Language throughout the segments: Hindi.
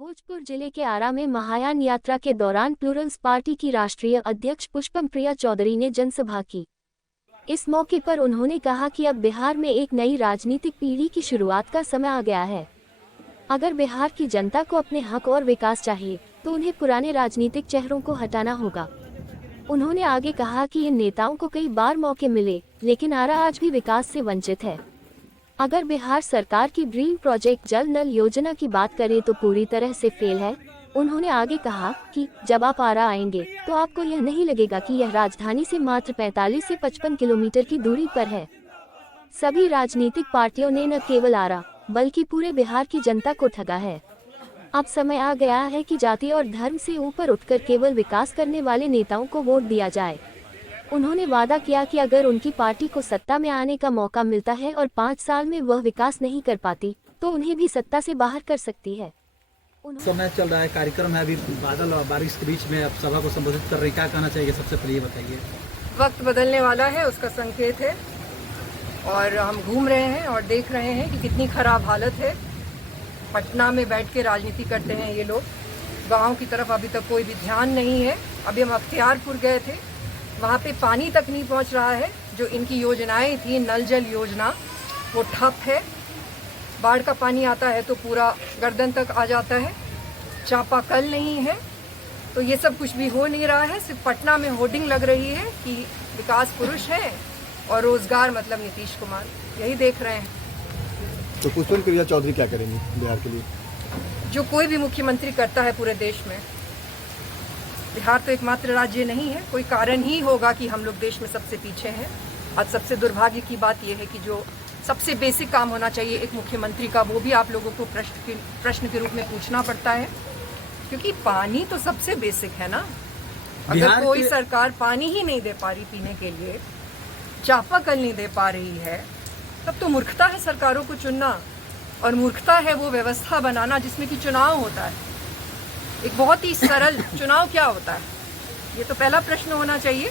भोजपुर जिले के आरा में महायान यात्रा के दौरान प्लूरल्स पार्टी की राष्ट्रीय अध्यक्ष पुष्पम प्रिया चौधरी ने जनसभा की। इस मौके पर उन्होंने कहा कि अब बिहार में एक नई राजनीतिक पीढ़ी की शुरुआत का समय आ गया है। अगर बिहार की जनता को अपने हक और विकास चाहिए तो उन्हें पुराने राजनीतिक चेहरों को हटाना होगा। उन्होंने आगे कहा कि इन नेताओं को कई बार मौके मिले, लेकिन आरा आज भी विकास से वंचित है। अगर बिहार सरकार की ड्रीम प्रोजेक्ट जल नल योजना की बात करें तो पूरी तरह से फेल है। उन्होंने आगे कहा कि जब आप आरा आएंगे तो आपको यह नहीं लगेगा कि यह राजधानी से मात्र 45 से 55 किलोमीटर की दूरी पर है। सभी राजनीतिक पार्टियों ने न केवल आरा बल्कि पूरे बिहार की जनता को ठगा है। अब समय आ गया है कि जाति और धर्म से ऊपर उठकर केवल विकास करने वाले नेताओं को वोट दिया जाए। उन्होंने वादा किया कि अगर उनकी पार्टी को सत्ता में आने का मौका मिलता है और 5 साल में वह विकास नहीं कर पाती तो उन्हें भी सत्ता से बाहर कर सकती है। समय चल रहा है, कार्यक्रम है, अभी बादल और बारिश के बीच में अब सभा को संबोधित कर रही, क्या कहना चाहिए? सबसे पहले ये बताइए। वक्त बदलने वाला है, उसका संकेत है और हम घूम रहे हैं और देख रहे हैं कि कितनी खराब हालत है। पटना में बैठ के राजनीति करते हैं ये लोग, गाँव की तरफ अभी तक कोई भी ध्यान नहीं है। अभी हम अख्तियारपुर गए थे, वहाँ पे पानी तक नहीं पहुँच रहा है। जो इनकी योजनाएं थी, नल जल योजना, वो ठप है। बाढ़ का पानी आता है तो पूरा गर्दन तक आ जाता है। चापाकल नहीं है, तो ये सब कुछ भी हो नहीं रहा है। सिर्फ पटना में होर्डिंग लग रही है कि विकास पुरुष है और रोजगार मतलब नीतीश कुमार, यही देख रहे हैं। तो पुष्पम प्रिया चौधरी क्या करेंगी बिहार के लिए? जो कोई भी मुख्यमंत्री करता है पूरे देश में। बिहार तो एकमात्र राज्य नहीं है, कोई कारण ही होगा कि हम लोग देश में सबसे पीछे हैं। आज सबसे दुर्भाग्य की बात यह है कि जो सबसे बेसिक काम होना चाहिए एक मुख्यमंत्री का, वो भी आप लोगों को प्रश्न के रूप में पूछना पड़ता है, क्योंकि पानी तो सबसे बेसिक है ना। अगर कोई सरकार पानी ही नहीं दे पा रही पीने के लिए, चापाकल नहीं दे पा रही है, तब तो मूर्खता है सरकारों को चुनना। और मूर्खता है वो व्यवस्था बनाना जिसमें कि चुनाव होता है। एक बहुत ही सरल चुनाव क्या होता है, ये तो पहला प्रश्न होना चाहिए।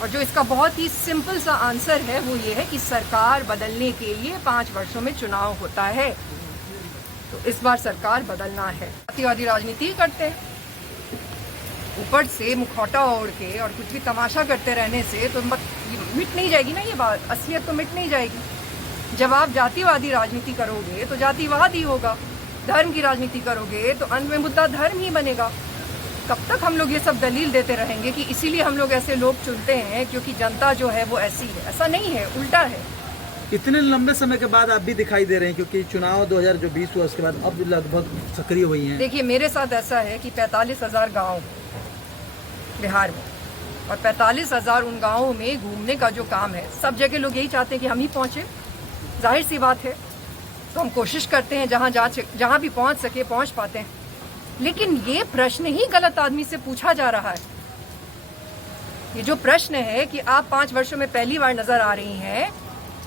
और जो इसका बहुत ही सिंपल सा आंसर है वो ये है कि सरकार बदलने के लिए 5 वर्षों में चुनाव होता है। तो इस बार सरकार बदलना है। जातिवादी राजनीति करते हैं, ऊपर से मुखौटा ओढ़ के और कुछ भी तमाशा करते रहने से तो मिट नहीं जाएगी ना ये बात, असलियत तो मिट नहीं जाएगी। जब आप जातिवादी राजनीति करोगे तो जातिवाद ही होगा, धर्म की राजनीति करोगे तो अंत में मुद्दा धर्म ही बनेगा। कब तक हम लोग ये सब दलील देते रहेंगे कि इसीलिए हम लोग ऐसे लोग चुनते हैं क्योंकि जनता जो है वो ऐसी है? ऐसा नहीं है, उल्टा है। इतने लंबे समय के बाद आप भी दिखाई दे रहे हैं, क्योंकि चुनाव 2020 हुआ, उसके बाद अब लगभग सक्रिय हुई हैं। देखिए, मेरे साथ ऐसा है कि 45,000 गाँव बिहार में, और 45,000 उन गाँवों में घूमने का जो काम है, सब जगह लोग यही चाहते हैं कि हम ही पहुँचे। जाहिर सी बात है, तो हम कोशिश करते हैं जहाँ भी पहुँच सके पहुँच पाते हैं। लेकिन ये प्रश्न ही गलत आदमी से पूछा जा रहा है। ये जो प्रश्न है कि आप 5 वर्षों में पहली बार नजर आ रही हैं,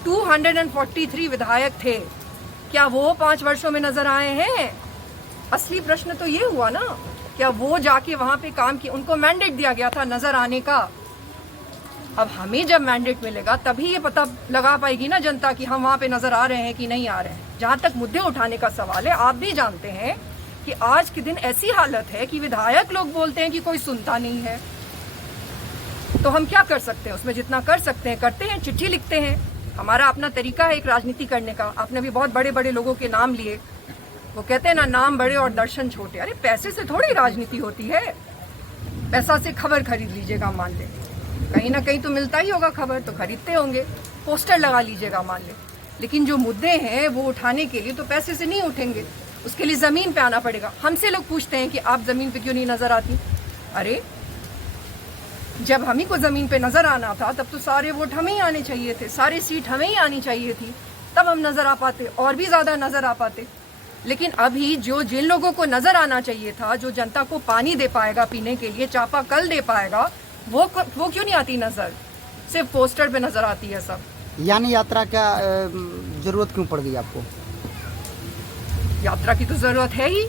243 विधायक थे, क्या वो 5 वर्षों में नजर आए हैं? असली प्रश्न तो ये हुआ ना, क्या वो जाके वहां पे काम किया? उनको मैंडेट दिया गया था नजर आने का। अब हमें जब मैंडेट मिलेगा तभी ये पता लगा पाएगी ना जनता कि हम वहां पे नजर आ रहे हैं कि नहीं आ रहे हैं। जहां तक मुद्दे उठाने का सवाल है, आप भी जानते हैं कि आज के दिन ऐसी हालत है कि विधायक लोग बोलते हैं कि कोई सुनता नहीं है। तो हम क्या कर सकते हैं? उसमें जितना कर सकते हैं करते हैं, चिट्ठी लिखते हैं। हमारा अपना तरीका है एक राजनीति करने का। आपने भी बहुत बड़े बड़े लोगों के नाम लिए, वो कहते हैं ना, नाम बड़े और दर्शन छोटे। अरे पैसे से थोड़ी राजनीति होती है। पैसा से खबर खरीद लीजिएगा, मान ले, कहीं ना कहीं तो मिलता ही होगा खबर, तो खरीदते होंगे। पोस्टर लगा लीजिएगा, मान ले, लेकिन जो मुद्दे हैं वो उठाने के लिए तो पैसे से नहीं उठेंगे, उसके लिए जमीन पे आना पड़ेगा। हमसे लोग पूछते हैं कि आप जमीन पे क्यों नहीं नजर आती? अरे जब हम ही को जमीन पे नजर आना था तब तो सारे वोट हमें ही आने चाहिए थे, सारे सीट हमें ही आनी चाहिए थी, तब हम नजर आ पाते और भी ज्यादा नजर आ पाते। लेकिन अभी जिन लोगों को नजर आना चाहिए था, जो जनता को पानी दे पाएगा पीने के लिए, चापाकल दे पाएगा, वो क्यों नहीं आती नजर? सिर्फ पोस्टर पे नजर आती है सब। यानी यात्रा का जरूरत क्यों पड़ गई आपको? यात्रा की तो जरूरत है ही।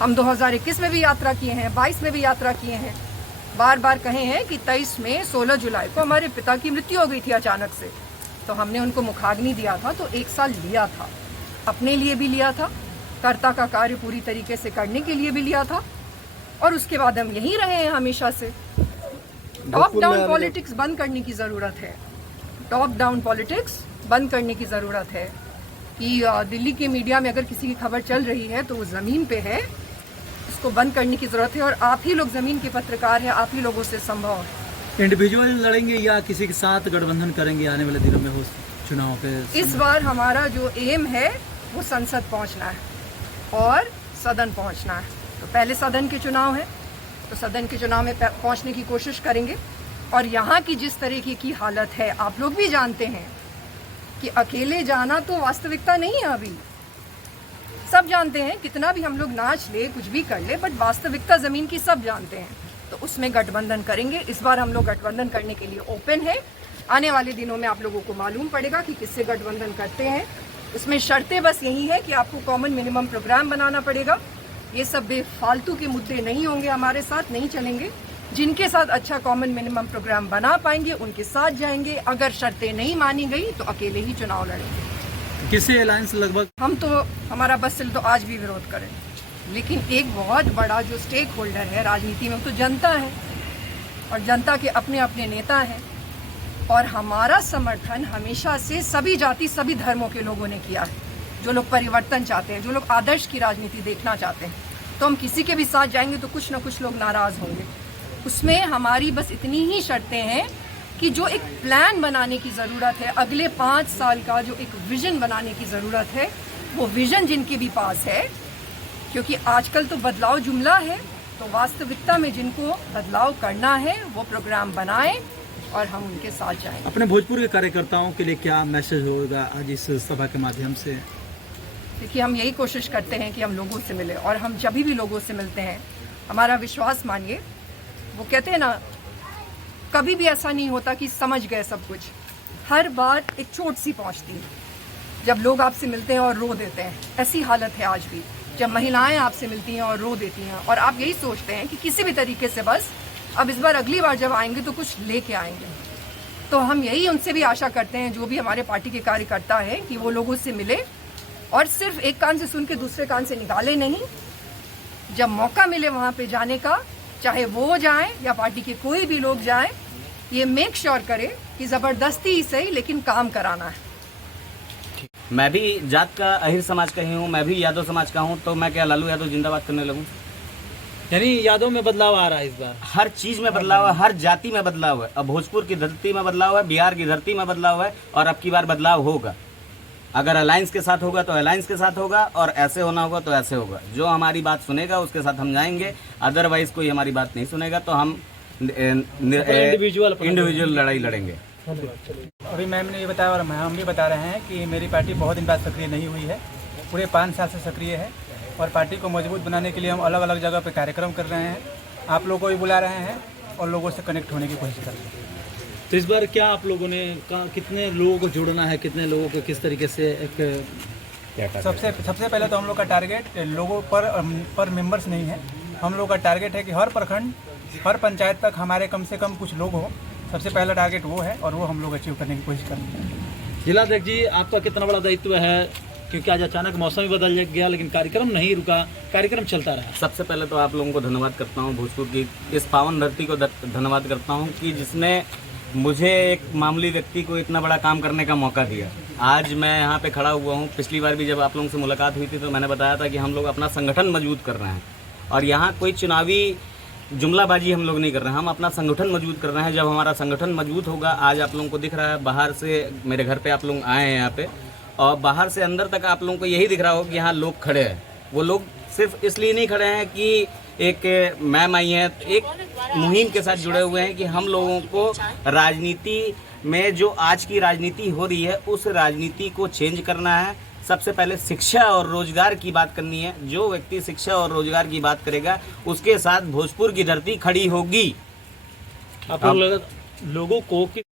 हम 2021 में भी यात्रा किए हैं, 22 में भी यात्रा किए हैं। बार बार कहे हैं कि 23 में 16 जुलाई को हमारे पिता की मृत्यु हो गई थी अचानक से, तो हमने उनको मुखाग्नि दिया था, तो 1 साल लिया था, अपने लिए भी लिया था कर्ता का कार्य पूरी तरीके से करने के लिए भी लिया था, और उसके बाद हम यहीं रहे हैं हमेशा से। टॉप डाउन पॉलिटिक्स बंद करने की ज़रूरत है। टॉप डाउन पॉलिटिक्स बंद करने की ज़रूरत है कि दिल्ली के मीडिया में अगर किसी की खबर चल रही है तो वो ज़मीन पे है, इसको बंद करने की ज़रूरत है। और आप ही लोग ज़मीन के पत्रकार हैं, आप ही लोगों से संभव है। इंडिविजुअल लड़ेंगे या किसी के साथ गठबंधन करेंगे आने वाले दिनों में हो चुनाव पे? इस बार हमारा जो एम है वो संसद पहुंचना है और सदन पहुंचना है। तो पहले सदन के चुनाव है, तो सदन के चुनाव में पहुंचने की कोशिश करेंगे। और यहाँ की जिस तरीके की हालत है, आप लोग भी जानते हैं कि अकेले जाना तो वास्तविकता नहीं है। अभी सब जानते हैं, कितना भी हम लोग नाच ले, कुछ भी कर ले, बट वास्तविकता ज़मीन की सब जानते हैं। तो उसमें गठबंधन करेंगे। इस बार हम लोग गठबंधन करने के लिए ओपन है। आने वाले दिनों में आप लोगों को मालूम पड़ेगा कि किससे गठबंधन करते हैं। उसमें शर्तें बस यही है कि आपको कॉमन मिनिमम प्रोग्राम बनाना पड़ेगा। ये सब बेफालतू के मुद्दे नहीं होंगे, हमारे साथ नहीं चलेंगे। जिनके साथ अच्छा कॉमन मिनिमम प्रोग्राम बना पाएंगे उनके साथ जाएंगे। अगर शर्तें नहीं मानी गई तो अकेले ही चुनाव लड़ेंगे। किससे अलायंस लगभग? हम तो, हमारा बस सिल तो आज भी विरोध करें, लेकिन एक बहुत बड़ा जो स्टेक होल्डर है राजनीति में, तो जनता है, और जनता के अपने अपने नेता हैं। और हमारा समर्थन हमेशा से सभी जाति सभी धर्मों के लोगों ने किया है। जो लोग परिवर्तन चाहते हैं, जो लोग आदर्श की राजनीति देखना चाहते हैं, तो हम किसी के भी साथ जाएंगे तो कुछ ना कुछ लोग नाराज होंगे। उसमें हमारी बस इतनी ही शर्तें हैं कि जो एक प्लान बनाने की ज़रूरत है, अगले 5 साल का जो एक विजन बनाने की ज़रूरत है, वो विजन जिनके भी पास है, क्योंकि आजकल तो बदलाव जुमला है, तो वास्तविकता में जिनको बदलाव करना है वो प्रोग्राम बनाएं और हम उनके साथ जाएं। अपने भोजपुर के कार्यकर्ताओं के लिए क्या मैसेज होगा आज इस सभा के माध्यम से? देखिए, हम यही कोशिश करते हैं कि हम लोगों से मिले, और हम जब भी लोगों से मिलते हैं, हमारा विश्वास मानिए, वो कहते हैं ना, कभी भी ऐसा नहीं होता कि समझ गए सब कुछ। हर बात एक चोट सी पहुंचती है जब लोग आपसे मिलते हैं और रो देते हैं। ऐसी हालत है आज भी, जब महिलाएं आपसे मिलती हैं और रो देती हैं, और आप यही सोचते हैं कि किसी भी तरीके से बस अब इस बार अगली बार जब आएंगे तो कुछ लेके आएंगे। तो हम यही उनसे भी आशा करते हैं, जो भी हमारे पार्टी के कार्यकर्ता हैं, कि वो लोगों से मिले और सिर्फ एक कान से सुन के दूसरे कान से निकाले नहीं। जब मौका मिले वहाँ पे जाने का, चाहे वो जाएं या पार्टी के कोई भी लोग जाएं, ये मेक श्योर करे कि ज़बरदस्ती ही सही लेकिन काम कराना है। मैं भी जात का अहिर समाज का ही हूँ, मैं भी यादव समाज का हूँ, तो मैं क्या लालू यादव जिंदाबाद करने लगूँ? यानी यादव में बदलाव आ रहा है इस बार? हर चीज़ में बदलाव है, हर जाति में बदलाव है। अब भोजपुर की धरती में बदलाव है, बिहार की धरती में बदलाव है, और अब की बार बदलाव होगा। अगर अलायंस के साथ होगा तो अलायंस के साथ होगा, और ऐसे होना होगा तो ऐसे होगा। जो हमारी बात सुनेगा उसके साथ हम जाएंगे, अदरवाइज कोई हमारी बात नहीं सुनेगा तो हम इंडिविजुअल लड़ाई लड़ेंगे। अभी मैम ने ये बताया और हम भी बता रहे हैं कि मेरी पार्टी बहुत दिन बाद सक्रिय नहीं हुई है, पूरे 5 साल से सक्रिय है, और पार्टी को मजबूत बनाने के लिए हम अलग अलग जगह पे कार्यक्रम कर रहे हैं। आप लोगों को भी बुला रहे हैं और लोगों से कनेक्ट होने की कोशिश कर रहे हैं। तो इस बार क्या आप लोगों ने कितने लोगों को जोड़ना है, कितने लोगों को किस तरीके से एक सबसे पहले तो हम लोग का टारगेट लोगों पर मेंबर्स नहीं है। हम लोग का टारगेट है कि हर प्रखंड, हर पंचायत तक हमारे कम से कम कुछ लोग हो। सबसे पहला टारगेट वो है, और वो हम लोग अचीव करने की कोशिश कर रहे हैं। जिलाध्यक्ष जी, आपका कितना बड़ा दायित्व है, क्योंकि आज अचानक मौसम भी बदल गया लेकिन कार्यक्रम नहीं रुका, कार्यक्रम चलता रहा। सबसे पहले तो आप लोगों को धन्यवाद करता हूँ, भोजपुर की इस पावन धरती को धन्यवाद करता हूँ कि जिसने मुझे एक मामूली व्यक्ति को इतना बड़ा काम करने का मौका दिया। आज मैं यहाँ पे खड़ा हुआ हूँ। पिछली बार भी जब आप लोगों से मुलाकात हुई थी तो मैंने बताया था कि हम लोग अपना संगठन मजबूत कर रहे हैं, और यहाँ कोई चुनावी जुमलाबाजी हम लोग नहीं कर रहे हैं, हम अपना संगठन मजबूत कर रहे हैं। जब हमारा संगठन मजबूत होगा, आज आप लोगों को दिख रहा है, बाहर से मेरे घर पे आप लोग आए हैं यहाँ पे, और बाहर से अंदर तक आप लोगों को यही दिख रहा हो कि यहाँ लोग खड़े हैं। वो लोग सिर्फ इसलिए नहीं खड़े हैं कि एक मैम आई है, एक मुहिम के साथ जुड़े हुए हैं कि हम लोगों को राजनीति में जो आज की राजनीति हो रही है उस राजनीति को चेंज करना है। सबसे पहले शिक्षा और रोजगार की बात करनी है। जो व्यक्ति शिक्षा और रोजगार की बात करेगा उसके साथ भोजपुर की धरती खड़ी होगी। आप लोगों को